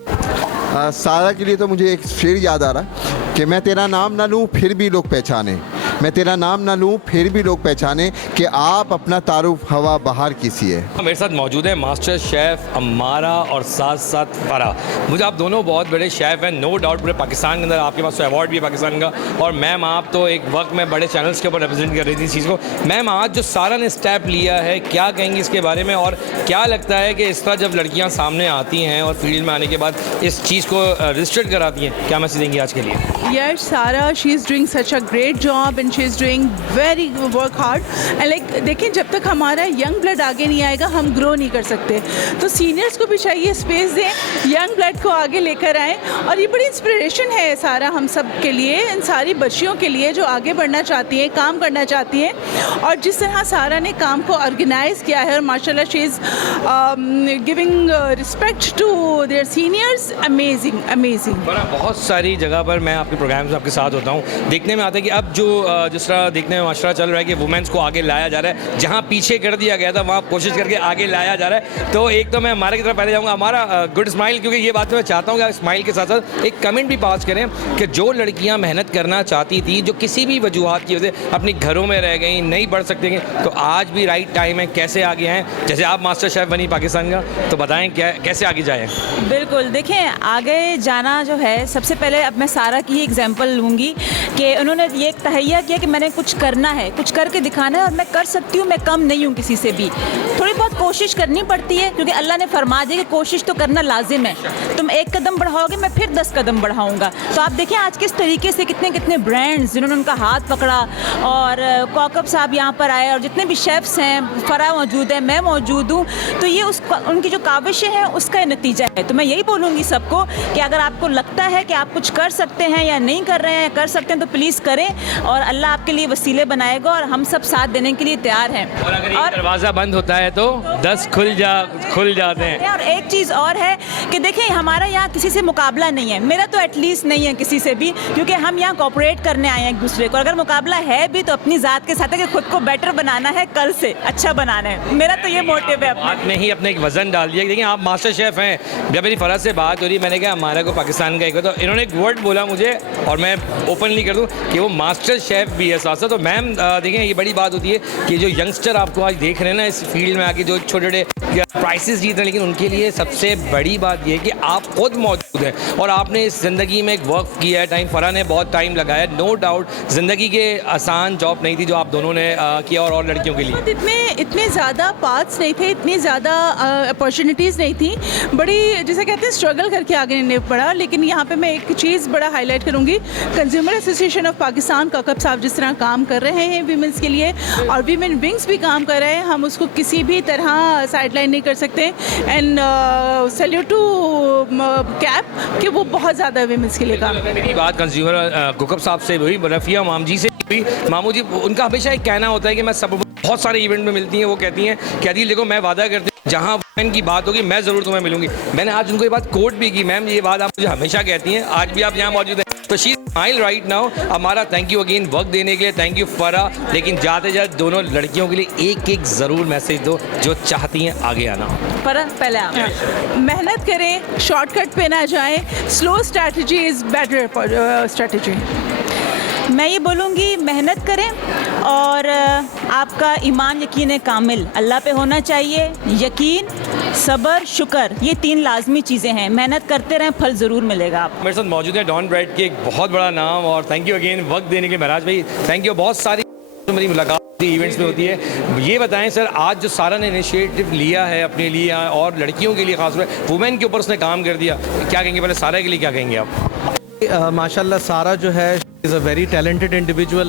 सारा के लिए तो मुझे एक शेर याद आ रहा कि मैं तेरा नाम ना लूँ फिर भी लोग पहचाने, मैं तेरा नाम ना लूँ फिर भी लोग पहचाने कि आप अपना तारुफ हवा बहार किसी है। मेरे साथ मौजूद है मास्टर शेफ़ अम्मारा और साथ साथ फराह। मुझे आप दोनों बहुत बड़े शेफ़ हैं, नो डाउट पूरे पाकिस्तान के अंदर आपके पास तो अवार्ड भी है पाकिस्तान का, और मैम आप तो एक वक्त में बड़े चैनल्स के ऊपर रिप्रेजेंट कर रही थी इस चीज़ को। मैम आज जो सारा ने स्टेप लिया है, क्या कहेंगी इसके बारे में, और क्या लगता है कि इस तरह जब लड़कियाँ सामने आती हैं और फील्ड में आने के बाद इस चीज़ को रजिस्टर्ड कराती हैं, क्या मैसेज देंगी आज के लिए? Yes, Sarah, she is doing such a great job and she is doing very work hard. And like देखें, जब तक हमारा यंग ब्लड आगे नहीं आएगा हम ग्रो नहीं कर सकते, तो सीनियर्स को भी चाहिए स्पेस दें, यंग ब्लड को आगे लेकर आएँ। और ये बड़ी इंस्पिरेशन है सारा हम सब के लिए, इन सारी बच्चियों के लिए जो आगे बढ़ना चाहती हैं, काम करना चाहती हैं। और जिस तरह सारा ने काम को ऑर्गेनाइज किया है, और माशाल्लाह she is giving respect to their seniors, amazing amazing. बहुत सारी जगह पर मैं आपके प्रोग्राम्स में आपके साथ होता हूँ, देखने में आता है कि अब जो जिस तरह देखने में माशरा चल रहा है कि वुमेंस को आगे लाया जा रहा है, जहाँ पीछे कर दिया गया था वहाँ कोशिश करके आगे लाया जा रहा है। तो एक तो मैं हमारे की तरफ पहले जाऊँगा, हमारा गुड स्माइल, क्योंकि ये बात मैं चाहता हूँ कि आप स्माइल के साथ साथ एक कमेंट भी पास करें कि जो लड़कियाँ मेहनत करना चाहती थी, जो किसी भी वजूहत की वजह से अपनी घरों में रह गई, नहीं बढ़ सकती, तो आज भी राइट टाइम है, कैसे आगे हैं? जैसे आप मास्टर शेफ़ बनी पाकिस्तान का, तो बताएं क्या कैसे आगे जाएँ? बिल्कुल, देखें आगे जाना जो है, सबसे पहले अब मैं सारा की ही एग्जांपल लूँगी कि उन्होंने ये तहैया किया कि मैंने कुछ करना है, कुछ करके दिखाना है, और मैं कर सकती हूँ, मैं कम नहीं हूँ किसी से भी। थोड़ी बहुत कोशिश करनी पड़ती है, क्योंकि अल्लाह ने फरमा दिया कि कोशिश तो करना लाजिम है। तुम 1 कदम बढ़ाओगे, मैं फिर 10 कदम बढ़ाऊँगा। तो आप देखिए आज किस तरीके से कितने कितने ब्रांड्स जिन्होंने उनका हाथ पकड़ा, और कौकब साहब यहाँ पर आए, और जितने भी शेफ्स हैं, फराह मौजूद है, मैं मौजूद हूँ, तो ये उनकी जो काविशें हैं उसका नतीजा है। तो मैं यही बोलूँगी सबको कि अगर आपको लगता है कि आप कुछ कर सकते हैं या नहीं कर रहे हैं, कर सकते हैं, तो प्लीज़ करें, और अल्लाह आपके लिए वसीले बनाएगा, और हम सब साथ देने के लिए तैयार हैं। और अगर एक दरवाज़ा बंद होता है तो 10 खुल जाते हैं। और एक चीज़ और है कि देखें, हमारा यहाँ किसी से मुकाबला नहीं है, मेरा तो एटलीस्ट नहीं है किसी से भी, क्योंकि हम यहाँ कोऑपरेट करने आए हैं एक दूसरे को। अगर मुकाबला है भी तो अपनी ज़ात के साथ है कि खुद को बेटर बनाना है, कल से अच्छा बनाना है, मेरा तो ये मोटिव है। बात में ही अपने एक वजन डाल दिया। देखिए आप मास्टर शेफ़ हैं, जब मेरी फराज से बात हो रही, मैंने कहा हमारा को पाकिस्तान का एक, तो इन्होंने एक वर्ड बोला मुझे, और मैं ओपनली कर दूं कि वो मास्टर शेफ़ भी है साथ साथ। तो मैम देखें, ये बड़ी बात होती है कि जो यंगस्टर आपको आज देख रहे हैं ना इस फील्ड में आके, जो छोटे छोटे प्राइसेस जीत रहे हैं, लेकिन उनके लिए सबसे बड़ी बात ये है कि आप खुद मौजूद हैं, और आपने इस ज़िंदगी में एक वर्क किया है, टाइम फराह ने बहुत टाइम लगाया, नो डाउट ज़िंदगी के आसान जॉब नहीं थी जो आप दोनों ने किया, और लड़कियों के लिए इतने ज़्यादा पाथ्स नहीं थे, इतनी ज़्यादा अपॉर्चुनिटीज़ नहीं थी, बड़ी जिसे कहते हैं स्ट्रगल करके आगे नहीं पड़ा। लेकिन यहाँ पे मैं एक चीज़ बड़ा हाईलाइट करूँगी, consumer association of Pakistan Kaukab साहब जिस तरह काम कर रहे हैं वीमेंस के लिए, और वीमेन विंग्स भी काम कर रहे हैं, हम उसको किसी भी तरह साइडलाइन नहीं कर सकते। एंड सैल्यूट टू कैप कि वो बहुत ज़्यादा वीमेंस के लिए काम कर रहे हैं। मेरी बात कंज्यूमर कौकब साहब से हुई, रफ़िया माम जी से भी। मामू जी, उनका हमेशा एक कहना होता है कि मैं सब बहुत सारे इवेंट में मिलती हैं, वो कहती हैं कि अदील देखो मैं वादा करती हूँ जहाँ वुमेन की बात होगी मैं ज़रूर तुम्हें मिलूंगी। मैंने आज उनको ये बात कोट भी की, मैम ये बात आप मुझे हमेशा कहती हैं, आज भी आप यहाँ मौजूद हैं, तो शी स्माइल राइट नाउ। हमारा थैंक यू अगेन वक्त देने के लिए, थैंक यू फराह। लेकिन जाते जाते दोनों लड़कियों के लिए एक एक ज़रूर मैसेज दो जो चाहती हैं आगे आना। फराह पहले आप मेहनत करें, शॉर्टकट पे ना जाएं, slow strategy is better strategy. मैं ये बोलूँगी मेहनत करें, और आपका ईमान यकीन कामिल अल्लाह पे होना चाहिए। यकीन, सब्र, शुक्र, ये 3 लाजमी चीज़ें हैं। मेहनत करते रहें, फल ज़रूर मिलेगा आपको। मेरे साथ मौजूद है डॉन ब्रेड के एक बहुत बड़ा नाम, और थैंक यू अगेन वक्त देने के लिए महराज भाई, थैंक यू। बहुत सारी मेरी मुलाकात इवेंट्स में होती है। ये बताएं सर, आज जो सारा ने इनिशिएटिव लिया है अपने लिए और लड़कियों के लिए, खासतौर पर वुमेन के ऊपर उसने काम कर दिया, क्या कहेंगे? पहले सारा के लिए क्या कहेंगे आप? माशाल्लाह सारा जो है is a very talented individual,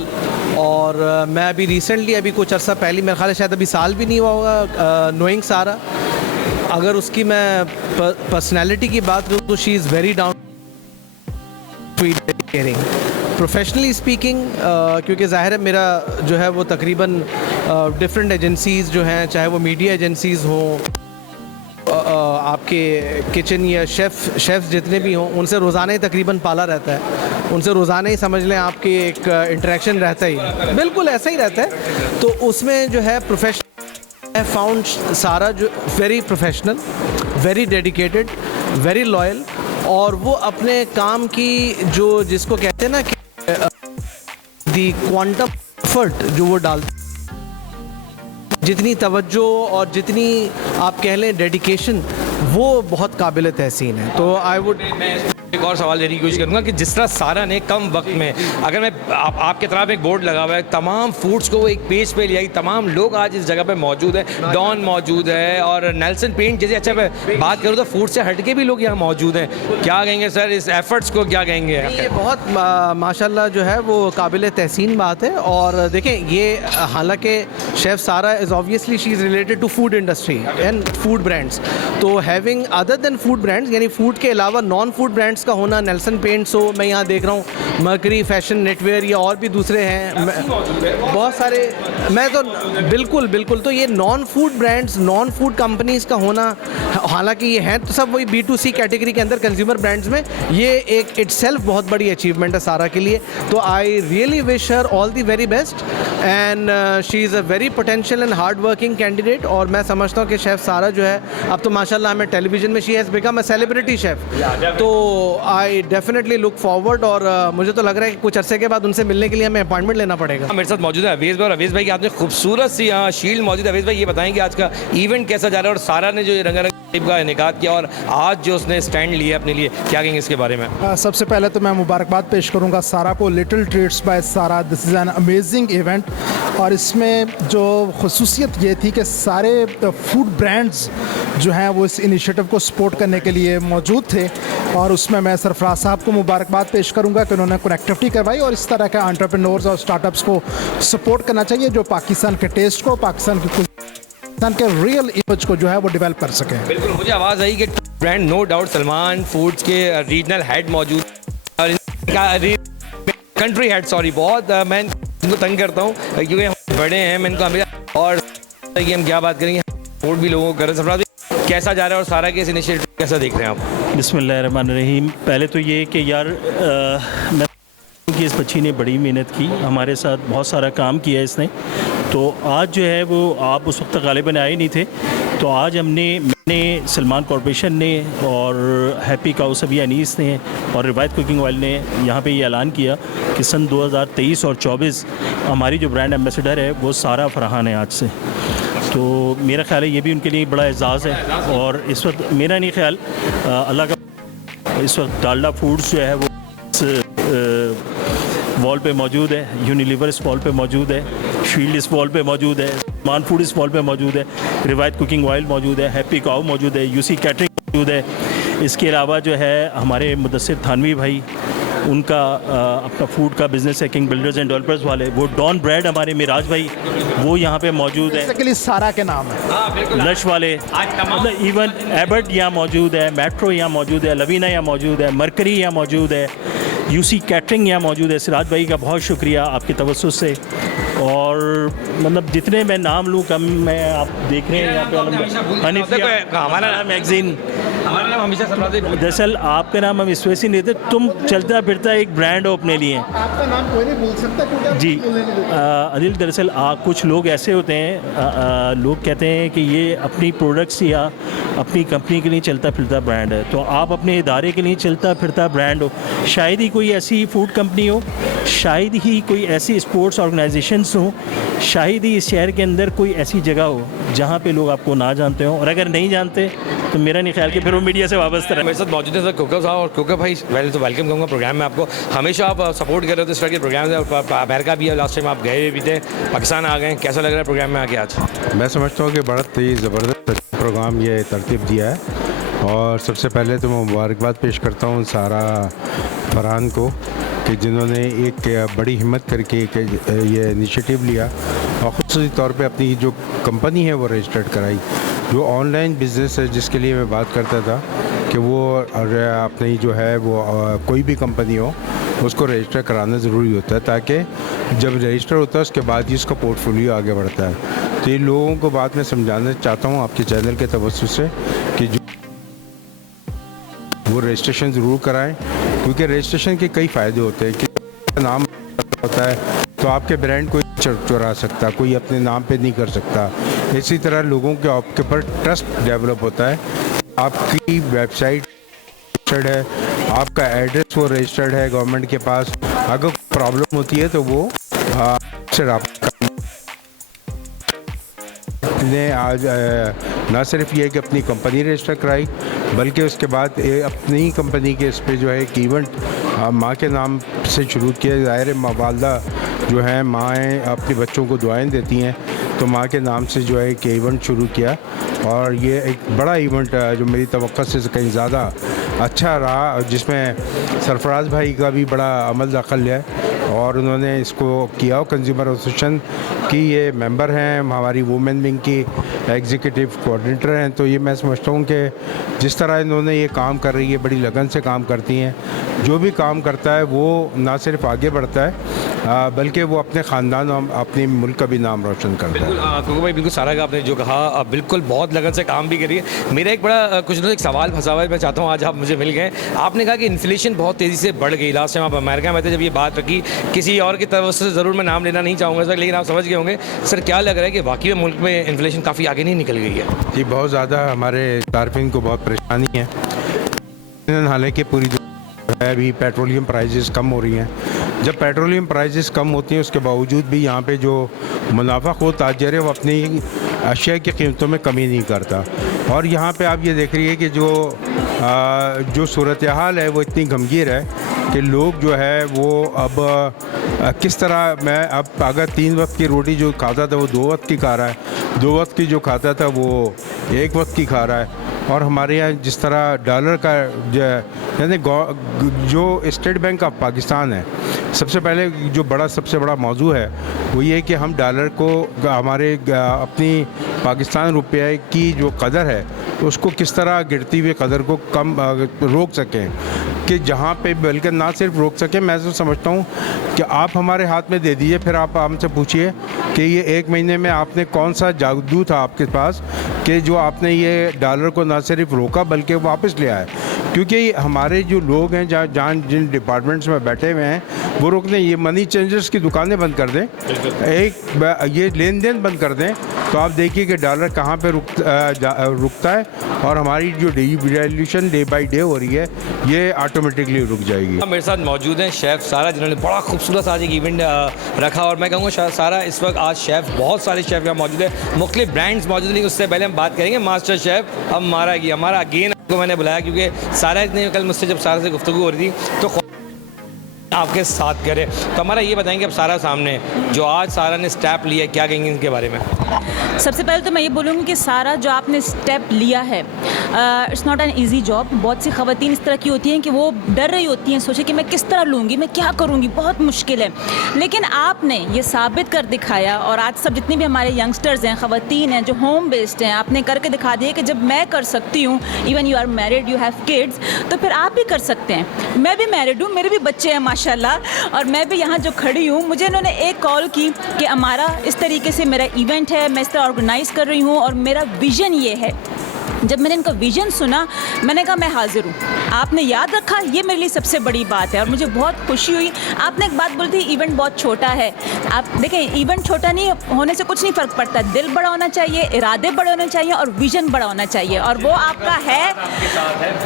और मैं अभी रिसेंटली अभी कुछ अर्सा पहले मेरे ख्याल है शायद अभी साल भी नहीं हुआ होगा नोइंग सारा। अगर उसकी मैं पर्सनैलिटी की बात करूँ तो she is very down caring professionally speaking, क्योंकि ज़ाहिर है मेरा जो है वो तकरीबन डिफरेंट एजेंसीज़ जो हैं, चाहे वो मीडिया एजेंसीज़ हों, आपके किचन या शेफ़्स जितने भी हों, उनसे रोज़ाना ही तकरीबन पाला रहता है, उनसे रोज़ाना ही समझ लें आपके एक इंटरेक्शन रहता ही, बिल्कुल ऐसा ही रहता है। तो उसमें जो है प्रोफेशनल आई फाउंड सारा जो very professional, very dedicated, very loyal, और वो अपने काम की जो जिसको कहते हैं ना कि दी क्वांटम एफर्ट जो वो डालते, जितनी तवज्जो और जितनी आप कह लें डेडिकेशन, वो बहुत काबिल तहसीन है। तो आई वुड एक और सवाल लेने की कोशिश करूँगा कि जिस तरह सारा ने कम वक्त में, अगर मैं आपके तरफ एक बोर्ड लगा हुआ है, तमाम फूड्स को वो एक पेज पे ले आई, तमाम लोग आज इस जगह पे मौजूद है, डॉन मौजूद है और नेल्सन पेंट जैसे, अच्छा मैं बात करूँ तो फूड से हट के भी लोग यहाँ मौजूद हैं, क्या कहेंगे सर इस एफर्ट्स को, क्या कहेंगे? ये बहुत माशाल्लाह जो है वो काबिल तहसीन बात है। और देखें ये हालांकि chef Sara is obviously she is related to food industry and food brands, तो having other than food brands यानी फूड के अलावा नॉन फूड ब्रांड्स का होना, नेल्सन पेंट्स हो, मैं यहाँ देख रहा हूँ मर्करी फैशन नेटवेयर या और भी दूसरे हैं बहुत सारे, मैं तो बिल्कुल तो ये non food brands, non food companies का होना, हालांकि ये हैं तो सब वही B2C कैटेगरी के अंदर कंज्यूमर ब्रांड्स में, ये एक इटसेल्फ बहुत बड़ी अचीवमेंट है सारा के लिए। तो I really wish her all the very best and she is a very potential and hard working candidate. और मैं समझता हूँ कि शेफ़ सारा जो है अब तो माशाल्लाह हमें टेलीविज़न में she has become a celebrity chef, तो आई डेफिनेटली लुक फॉरवर्ड और मुझे तो लग रहा है कि कुछ अरसे के बाद उनसे मिलने के लिए हमें अपॉइंटमेंट लेना पड़ेगा। मेरे साथ मौजूद है अवेज़ भाई, और अवेज़ भाई की आपने खूबसूरत सी यहाँ शील्ड मौजूद है। अवेज़ भाई ये बताएं कि आज का इवेंट कैसा जा रहा है और सारा ने जो ये रंगारंग का इनेकाद किया और आज जो उसने स्टैंड लिया अपने लिए, क्या कहेंगे इसके बारे में? सबसे पहले तो मैं मुबारकबाद पेश करूंगा सारा को, लिटिल ट्रीट्स बाय सारा, this is an amazing event. और इसमें जो खसूसियत ये थी कि सारे फूड ब्रांड्स जो हैं वो इस इनिशिएटिव को सपोर्ट करने के लिए मौजूद थे, और उसमें मैं सरफराज साहब को मुबारकबाद पेश करूंगा कि उन्होंने कनेक्टिविटी करवाई और इस तरह के एंटरप्रेन्योर्स और स्टार्टअप्स को सपोर्ट करना चाहिए जो पाकिस्तान के टेस्ट को, पाकिस्तान के रियल इमेज को जो है वो डेवलप कर सके। बिल्कुल, मुझे आवाज़ आई कि brand no doubt Salman foods के रीजनल हेड मौजूद और कंट्री हेड, सॉरी बहुत मैं इनको तंग करता हूँ क्योंकि हम बड़े हैं, मैं इनको हमेशा, और कि हम क्या बात करेंगे फूड भी लोगों को कर रहे हैं, कैसा जा रहा है और सारा के इस इनिशिएटिव कैसा देख रहे हैं आप? बिस्मिल्लाहिर्रहमानिर्रहीम। पहले तो ये कि यार मैं कि इस बच्ची ने बड़ी मेहनत की, हमारे साथ बहुत सारा काम किया इसने, तो आज जो है वो आप उस वक्त गालिबन आए नहीं थे, तो आज मैंने सलमान कॉर्पोरेशन ने और हैप्पी काउ सभी अनीस ने और रिवायत कुकिंग ऑयल ने यहाँ पे ये ऐलान किया कि सन 2023 और 24 हमारी जो ब्रांड एम्बेसडर है वो सारा फरहान है आज से। तो मेरा ख्याल है ये भी उनके लिए बड़ा एजाज़ है। और इस वक्त मेरा नहीं ख्याल अल्लाह का, इस वक्त डालडा फूड्स जो है वो वॉल पे मौजूद है, यूनिलीवर इस वॉल पे मौजूद है, शील्ड इस वॉल पे मौजूद है, मान फूड इस वॉल पे मौजूद है, रिवायत कुकिंग ऑयल मौजूद है, हैप्पी काउ मौजूद है, यूसी कैटरिंग मौजूद है। इसके अलावा जो है हमारे मुदस्सिर थानवी भाई, उनका अपना फूड का बिज़नेस है, किंग बिल्डर्स एंड डेवलपर्स वाले, वो डॉन ब्रेड हमारे मिराज भाई वो यहाँ पे मौजूद है, बेसिकली सारा के नाम है, लश वाले, मतलब इवन एबर्ट यहाँ मौजूद है, मेट्रो यहाँ मौजूद है, लवीना यहाँ मौजूद है, मरकरी यहाँ मौजूद है, यूसी कैटरिंग यहाँ मौजूद है। सिराज भाई का बहुत शुक्रिया आपकी तवज्जो से, और मतलब जितने मैं नाम लूँ कम, मैं आप देख रहे हैं यहाँ पे हमारा मैगजीन, हमारा नाम हमेशा दरअसल आपका नाम हम इस वजह से नहीं देते, तुम चलता फिरता एक ब्रांड हो अपने लिए। आपका नाम कोई नहीं बोल सकता क्योंकि जी अदिल, दरअसल कुछ लोग ऐसे होते हैं, लोग कहते हैं कि ये अपनी प्रोडक्ट्स या अपनी कंपनी के लिए चलता फिरता ब्रांड है, तो आप अपने इदारे के लिए चलता फिरता ब्रांड हो। शायद ही कोई ऐसी फूड कंपनी हो, शायद ही कोई ऐसी स्पोर्ट्स ऑर्गेनाइजेशंस हो, शायद ही इस शहर के अंदर कोई ऐसी जगह हो जहाँ पे लोग आपको ना जानते हो, और अगर नहीं जानते तो मेरा नहीं ख्याल कि फिर वो मीडिया से वाबस्ता रहे। मेरे साथ मौजूद है सर कोका साहब, और कोका भाई पहले तो वेलकम करूँगा प्रोग्राम में आपको, हमेशा आप सपोर्ट कर रहे हो इस तरह के प्रोग्राम से, अमेरिका भी है, लास्ट टाइम आप गए भी थे, पाकिस्तान आ गए, कैसा लग रहा है प्रोग्राम में आके आज? मैं समझता हूँ कि बड़ा तेज़ ज़बरदस्त प्रोग्राम ये तरतीब दिया है, और सबसे पहले तो मैं मुबारकबाद पेश करता हूँ सारा फरहान को कि जिन्होंने एक बड़ी हिम्मत करके एक ये इनिशिएटिव लिया और ख़ुसूसी तौर पे अपनी जो कंपनी है वो रजिस्टर्ड कराई। जो ऑनलाइन बिज़नेस है जिसके लिए मैं बात करता था कि वो अपनी जो है वो कोई भी कंपनी हो उसको रजिस्टर कराना ज़रूरी होता है, ताकि जब रजिस्टर होता है उसके बाद ही उसका पोर्टफोलियो आगे बढ़ता है। तो ये लोगों को बात मैं समझाना चाहता हूँ आपके चैनल के तवज्जुह से कि जो वो रजिस्ट्रेशन ज़रूर कराएं, क्योंकि रजिस्ट्रेशन के कई फ़ायदे होते हैं कि नाम होता है तो आपके ब्रांड कोई चुरा सकता, कोई अपने नाम पे नहीं कर सकता। इसी तरह लोगों के आपके ऊपर ट्रस्ट डेवलप होता है। आपकी वेबसाइट रजिस्टर्ड है, आपका एड्रेस वो रजिस्टर्ड है गवर्नमेंट के पास, अगर प्रॉब्लम होती है तो वो से रब्ता ने आज ना सिर्फ ये कि अपनी कंपनी रजिस्टर कराई, बल्कि उसके बाद अपनी कंपनी के इस पे जो है एक इवेंट माँ के नाम से शुरू किया। ज़ाहिर वालदा जो है माएँ अपने बच्चों को दुआएं देती हैं, तो माँ के नाम से जो है एक इवेंट शुरू किया और ये एक बड़ा इवेंट जो मेरी तवक्को से कहीं ज़्यादा अच्छा रहा, जिसमें सरफराज भाई का भी बड़ा अमल दखल है और उन्होंने इसको किया। कंज्यूमर एसोसिएशन की ये मेंबर हैं, हमारी वुमेन विंग की एग्जीक्यूटिव कोऑर्डिनेटर हैं। तो ये मैं समझता हूँ कि जिस तरह इन्होंने ये काम कर रही है, बड़ी लगन से काम करती हैं। जो भी काम करता है वो ना सिर्फ आगे बढ़ता है बल्कि वो अपने ख़ानदान और अपने मुल्क का भी नाम रोशन करता है। बिल्कुल भाई, बिल्कुल सारा का आपने जो कहा बिल्कुल बहुत लगन से काम भी करिए। मेरा एक बड़ा कुछ एक सवाल फंसा हुआ है, मैं चाहता हूँ आज आप मुझे मिल गए। आपने कहा कि इन्फ्लेशन बहुत तेज़ी से बढ़ गई। लास्ट टाइम आप अमेरिका में थे जब ये बात रखी, किसी और की तरफ से ज़रूर मैं नाम लेना नहीं चाहूँगा सर, लेकिन आप समझ गए होंगे। सर क्या लग रहा है कि वाकई में मुल्क में इन्फ्लेशन काफ़ी आगे नहीं निकल गई है? जी बहुत ज़्यादा हमारे तारफिन को बहुत परेशानी है। हालांकि पूरी है अभी पेट्रोलियम प्राइसेस कम हो रही हैं। जब पेट्रोलियम प्राइसेस कम होती हैं उसके बावजूद भी यहाँ पे जो मुनाफाखोर ताजर है वो अपनी अशिया की कीमतों में कमी नहीं करता। और यहाँ पे आप ये देख रही है कि जो सूरत हाल है वो इतनी गमगीर है कि लोग जो है वो अब किस तरह मैं अब अगर 3 वक्त की रोटी जो खाता था वो 2 वक्त की खा रहा है, 2 वक्त की जो खाता था वो 1 वक्त की खा रहा है। और हमारे यहाँ जिस तरह डॉलर का यानी जो स्टेट बैंक ऑफ पाकिस्तान है, सबसे पहले जो सबसे बड़ा मौजू है वो ये कि हम डॉलर को हमारे अपनी पाकिस्तान रुपये की जो कदर है उसको किस तरह गिरती हुई कदर को कम रोक सकें, कि जहाँ पे बल्कि ना सिर्फ रोक सकें, मैं तो समझता हूँ कि आप हमारे हाथ में दे दीजिए, फिर आप हमसे पूछिए कि ये 1 महीने में आपने कौन सा जादू था आपके पास कि जो आपने ये डॉलर को ना सिर्फ रोका बल्कि वापस ले आए। क्योंकि हमारे जो लोग हैं जहाँ जिन डिपार्टमेंट्स में बैठे हुए हैं वो रोकने, ये मनी चेंजर्स की दुकानें बंद कर दें, ये लेन देन बंद कर दें, तो आप देखिए कि डॉलर कहाँ पे रुकता है और हमारी जो डिवैल्यूएशन डे बाय डे हो रही है ये ऑटोमेटिकली रुक जाएगी। मेरे साथ मौजूद हैं शेफ़ सारा, जिन्होंने बड़ा खूबसूरत आज एक इवेंट रखा और मैं कहूँगा सारा इस वक्त आज शेफ़ बहुत सारे शेफ़ यहाँ मौजूद है, मुख्तलिफ ब्रांड्स मौजूद नहीं। उससे पहले हम बात करेंगे मास्टर शेफ़ हमारा अगेन को मैंने बुलाया क्योंकि सारा ने कल मुझसे जब सारा से गुफ्तगू हो रही थी तो आपके साथ करे, तो हमारा ये बताएंगे अब सारा सामने जो आज सारा ने स्टेप लिया, क्या कहेंगे इनके बारे में? सबसे पहले तो मैं ये बोलूँगी कि सारा जो आपने स्टेप लिया है it's not an easy job. बहुत सी ख़वातीन इस तरह की होती हैं कि वो डर रही होती हैं, सोचे कि मैं किस तरह लूँगी, मैं क्या करूँगी, बहुत मुश्किल है। लेकिन आपने ये साबित कर दिखाया और आज सब जितने भी हमारे यंगस्टर्स हैं, ख़वातीन हैं जो होम बेस्ड हैं, आपने करके दिखा दिया कि जब मैं कर सकती हूँ, even you are married, you have kids, तो फिर आप भी कर सकते हैं। मैं भी मैरिड हूँ, मेरे भी बच्चे हैं माशाल्लाह, और मैं भी यहाँ जो खड़ी हूँ, मुझे इन्होंने एक कॉल की कि हमारा इस तरीके से मेरा इवेंट है, मैं इस तरह ऑर्गेनाइज़ कर रही हूँ और मेरा विज़न ये है। जब मैंने इनका विज़न सुना मैंने कहा मैं हाज़िर हूँ, आपने याद रखा, ये मेरे लिए सबसे बड़ी बात है और मुझे बहुत खुशी हुई। आपने एक बात बोली थी इवेंट बहुत छोटा है, आप देखें इवेंट छोटा नहीं होने से कुछ नहीं फ़र्क पड़ता, दिल बड़ा होना चाहिए, इरादे बड़े होने चाहिए और विज़न बड़ा होना चाहिए, और वो आपका है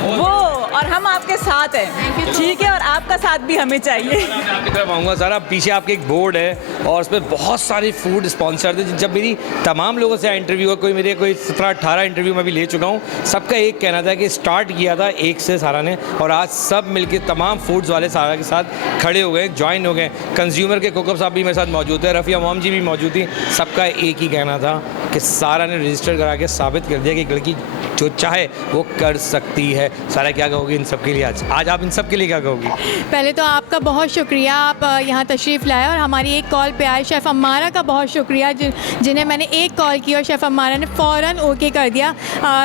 वो, और हम आपके साथ हैं, ठीक है, और आपका साथ भी हमें चाहिए। आपकी तरफ आऊँगा सारा, पीछे आपके एक बोर्ड है और उस पर बहुत सारे फूड स्पॉन्सर थे। जब मेरी तमाम लोगों से इंटरव्यू हुआ, कोई 17-18 इंटरव्यू में भी ले चुका चुका हूँ, सबका एक कहना था कि स्टार्ट किया था एक से सारा ने, और आज सब मिलके तमाम फूड्स वाले सारा के साथ खड़े हो गए, ज्वाइन हो गए। कंज्यूमर के कोकब साहब भी मेरे साथ मौजूद है, रफ़िया मोम जी भी मौजूद थी। सबका एक ही कहना था कि सारा ने रजिस्टर करा के साबित कर दिया कि एक लड़की जो चाहे वो कर सकती है। सारा क्या कहोगी इन सब के लिए? आज आप इन सब के लिए क्या कहोगी? पहले तो आपका बहुत शुक्रिया, आप यहाँ तशरीफ़ लाए और हमारी एक कॉल पे आए। शेफ़ अम्मारा का बहुत शुक्रिया जिन्हें मैंने एक कॉल की और शेफ़ अम्मारा ने फ़ौरन ओके कर दिया।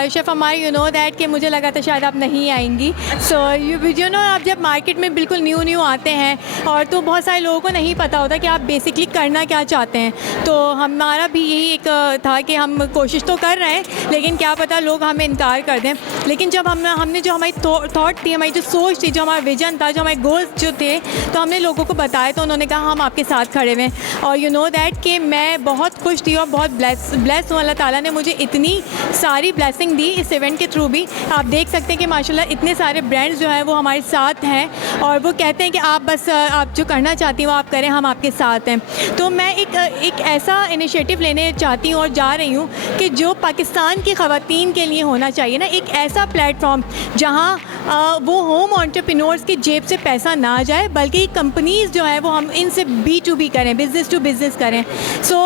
Chef Ammara you know that कि मुझे लगा था शायद आप नहीं आएंगी। सो यू नो आप जब मार्केट में बिल्कुल न्यू आते हैं और तो बहुत सारे लोगों को नहीं पता होता कि आप बेसिकली करना क्या चाहते हैं। तो हमारा भी यही एक था कि हम कोशिश तो कर रहे हैं, लेकिन क्या पता लोग हमें इनकार कर दें। लेकिन जब हमने जो हमारी थॉट थी, हमारी जो सोच थी, जो हमारा विजन था, जो हमारे गोल्स जो थे, तो हमने लोगों को बताया, तो उन्होंने कहा हम आपके साथ खड़े हुए हैं। और यू नो दैट कि मैं बहुत खुश थी और बहुत ब्लेस हूँ। अल्लाह ताला ने मुझे इतनी सारी ब्लेसिंग दी इस इवेंट के थ्रू भी। आप देख सकते हैं कि माशाल्लाह इतने सारे ब्रांड्स जो हैं वो हमारे साथ हैं और वो कहते हैं कि आप बस आप जो करना चाहती हैं वो आप करें, हम आपके साथ हैं। तो मैं एक ऐसा इनिशिएटिव लेने चाहती हूँ और जा रही हूँ कि जो पाकिस्तान की ख़वातीन के लिए होना चाहिए ना, एक ऐसा प्लेटफॉर्म जहाँ वो होम एंटरप्रेन्योर्स की जेब से पैसा ना जाए, बल्कि कंपनीज़ जो है वो हम इनसे B2B करें, बिज़नेस टू बिज़नेस करें। सो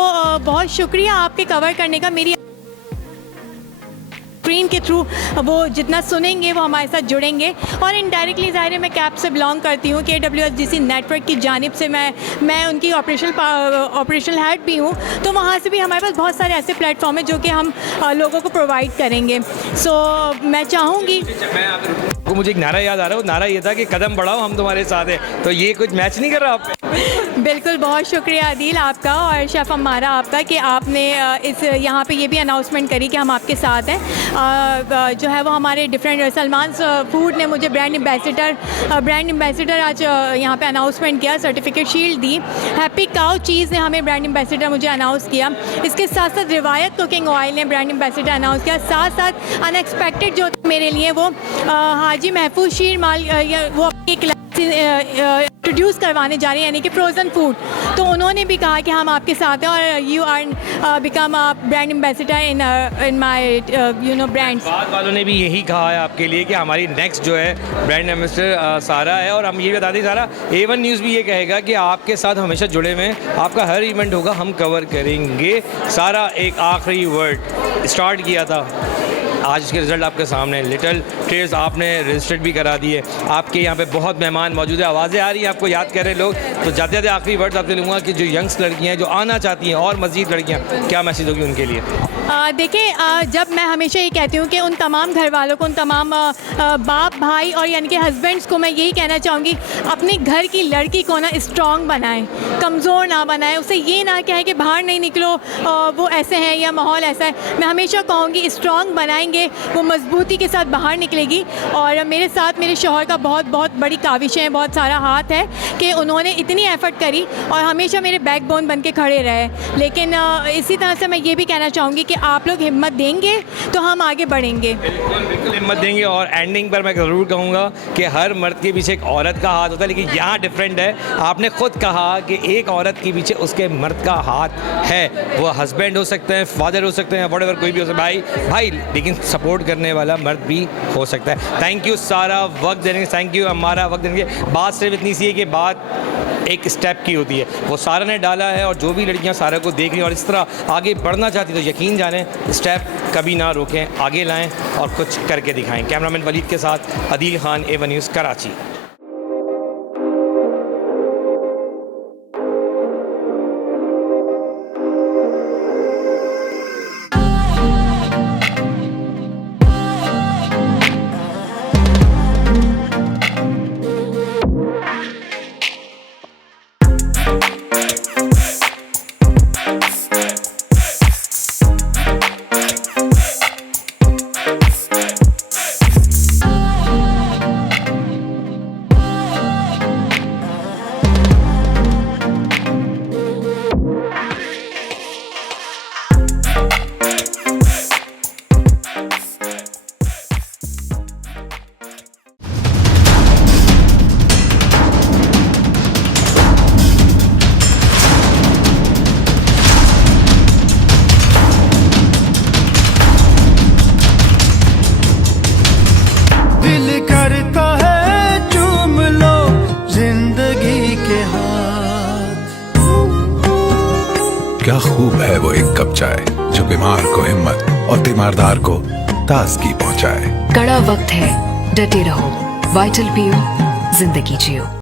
बहुत शुक्रिया आपके कवर करने का। मेरी स्क्रीन के थ्रू वो जितना सुनेंगे वो हमारे साथ जुड़ेंगे। और इनडायरेक्टली ज़ाहिर है मैं कैप से बिलोंग करती हूँ, KWSGC नेटवर्क की जानिब से मैं उनकी ऑपरेशनल हेड भी हूँ। तो वहाँ से भी हमारे पास बहुत सारे ऐसे प्लेटफॉर्म हैं जो कि हम लोगों को प्रोवाइड करेंगे। सो मैं चाहूँगी, मुझे एक नारा याद आ रहा है, वो नारा ये था कि कदम बढ़ाओ हम तुम्हारे साथ हैं। तो ये कुछ मैच नहीं कर रहा आप? बिल्कुल, बहुत शुक्रिया आदिल आपका और शेफ़ अम्मारा आपका कि आपने इस यहाँ पे ये भी अनाउंसमेंट करी कि हम आपके साथ हैं। जो है वो हमारे डिफरेंट सलमान फूड ने मुझे ब्रांड एम्बेसडर आज यहाँ पे अनाउंसमेंट किया, सर्टिफिकेट शील्ड दी। हैप्पी काउ चीज़ ने हमें ब्रांड एम्बेसडर मुझे अनाउंस किया। इसके साथ साथ रिवायत कुकिंग ऑयल ने ब्रांड एम्बेसडर अनाउंस किया। साथ साथ अनएक्सपेक्टेड जो मेरे लिए वो हाजी महफूज शीर माल वो अपनी इंट्रोड्यूस करवाने जा रही हैं, यानी कि फ्रोज़न फूड। तो उन्होंने भी कहा कि हम आपके साथ हैं और you are become a brand ambassador in my you know brands. बाद वालों ने भी यही कहा है आपके लिए कि हमारी नेक्स्ट जो है ब्रांड एम्बेसडर सारा है। और हम ये बता दें सारा, A1 न्यूज़ भी ये कहेगा कि आपके साथ हमेशा जुड़े हुए हैं, आपका हर इवेंट होगा हम कवर करेंगे। सारा एक आखिरी वर्ड स्टार्ट किया था, आज इसके रिज़ल्ट आपके सामने हैं। लिटिल ट्रेड्स आपने रजिस्टर्ड भी करा दिए, आपके यहाँ पे बहुत मेहमान मौजूद है, आवाज़ें आ रही हैं, आपको याद कर रहे हैं लोग। तो जाते जाते आखिरी वर्ड आपसे लूँगा कि जो यंग्स लड़कियाँ हैं जो आना चाहती हैं और मज़ीद लड़कियाँ, क्या मैसेज होगी उनके लिए? देखिए, जब मैं हमेशा ये कहती हूँ कि उन तमाम घर वालों को, उन तमाम बाप भाई और यानी कि हस्बैंड्स को मैं यही कहना चाहूँगी, अपने घर की लड़की को ना स्ट्रॉन्ग बनाएं, कमज़ोर ना बनाएं। उसे ये ना कहें कि बाहर नहीं निकलो, वो ऐसे हैं या माहौल ऐसा है। मैं हमेशा कहूँगी स्ट्रॉन्ग बनाएंगे, वो मजबूती के साथ बाहर निकलेगी। और मेरे साथ मेरे शौहर का बहुत बहुत बड़ी काविशें हैं, बहुत सारा हाथ है कि उन्होंने इतनी एफ़र्ट करी और हमेशा मेरे बैकबोन बन के खड़े रहे। लेकिन इसी तरह से मैं ये भी कहना चाहूँगी कि आप लोग हिम्मत देंगे तो हम आगे बढ़ेंगे। बिल्कुल हिम्मत देंगे। और एंडिंग पर मैं ज़रूर कहूँगा कि हर मर्द के पीछे एक औरत का हाथ होता है, लेकिन यहाँ डिफरेंट है। आपने खुद कहा कि एक औरत के पीछे उसके मर्द का हाथ है। वो हस्बैंड हो सकते हैं, फादर हो सकते हैं, व्हाटएवर कोई भी हो सकता है, भाई, लेकिन सपोर्ट करने वाला मर्द भी हो सकता है। थैंक यू सारा वक्त देने के, थैंक यू हमारा वक्त देने के। बात सिर्फ इतनी सी है कि बात एक स्टेप की होती है, वो सारा ने डाला है। और जो भी लड़कियां सारा को देख रही हैं और इस तरह आगे बढ़ना चाहती तो यकीन जानें, स्टेप कभी ना रोकें, आगे लाएं और कुछ करके दिखाएं। कैमरामैन वलीद के साथ अदील खान, A1 न्यूज़, कराची। क्या खूब है वो एक कप चाय जो बीमार को हिम्मत और तीमारदार को ताजगी पहुंचाए। कड़ा वक्त है, डटे रहो, वाइटल पियो, जिंदगी जियो।